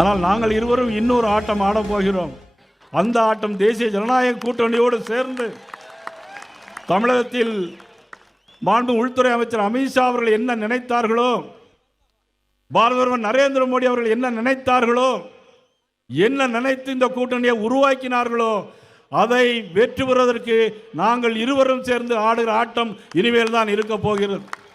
ஆனால் நாங்கள் இருவரும் இன்னொரு ஆட்டம் ஆடப் போகிறோம். அந்த ஆட்டம் தேசிய ஜனநாயக கூட்டணியோடு சேர்ந்து தமிழகத்தில் மாண்பு உள்துறை அமைச்சர் அமித்ஷா அவர்கள் என்ன நினைத்தார்களோ, பாரத பிரதமர் நரேந்திர மோடி அவர்கள் என்ன நினைத்தார்களோ, என்ன நினைத்து இந்த கூட்டணியை உருவாக்கினார்களோ, அதை வெற்றி பெறுவதற்கு நாங்கள் இருவரும் சேர்ந்து ஆடுகிற ஆட்டம் இனிமேல் தான் இருக்க போகிறது.